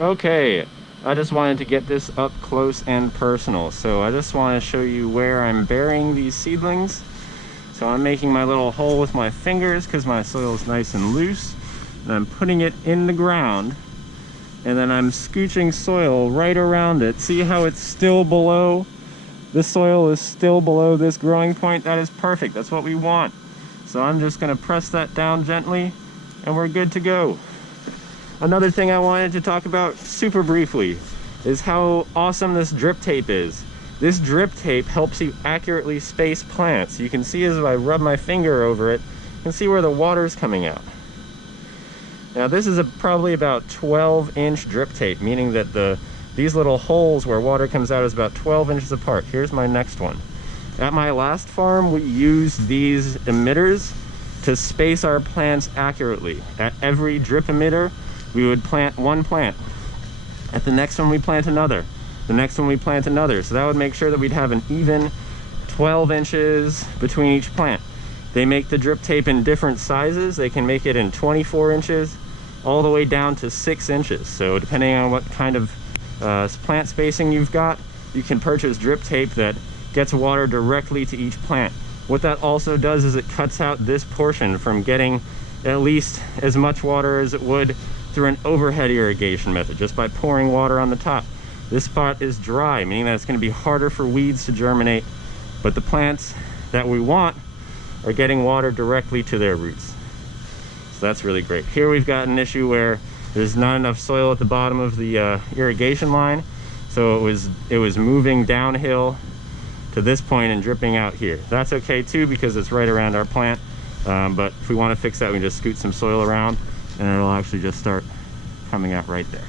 Okay, I just wanted to get this up close and personal. So I just want to show you where I'm burying these seedlings. So I'm making my little hole with my fingers because my soil is nice and loose. And I'm putting it in the ground. And then I'm scooching soil right around it. See how it's still below? This soil is still below this growing point. That is perfect. That's what we want. So I'm just going to press that down gently and we're good to go. Another thing I wanted to talk about super briefly is how awesome this drip tape is. This drip tape helps you accurately space plants. You can see as I rub my finger over it, you can see where the water's coming out. Now this is probably about 12-inch drip tape, meaning that these little holes where water comes out is about 12 inches apart. Here's my next one. At my last farm, we used these emitters to space our plants accurately. At every drip emitter, we would plant one plant. At the next one, we plant another. The next one, we plant another. So that would make sure that we'd have an even 12 inches between each plant. They make the drip tape in different sizes. They can make it in 24 inches all the way down to 6 inches. So depending on what kind of plant spacing you've got, you can purchase drip tape that gets water directly to each plant. What that also does is it cuts out this portion from getting at least as much water as it would through an overhead irrigation method, just by pouring water on the top. This spot is dry, meaning that it's going to be harder for weeds to germinate, but the plants that we want are getting water directly to their roots. So that's really great. Here we've got an issue where there's not enough soil at the bottom of the irrigation line, so it was moving downhill to this point and dripping out here. That's okay too because it's right around our plant, but if we want to fix that, we can just scoot some soil around and it'll actually just start coming out right there.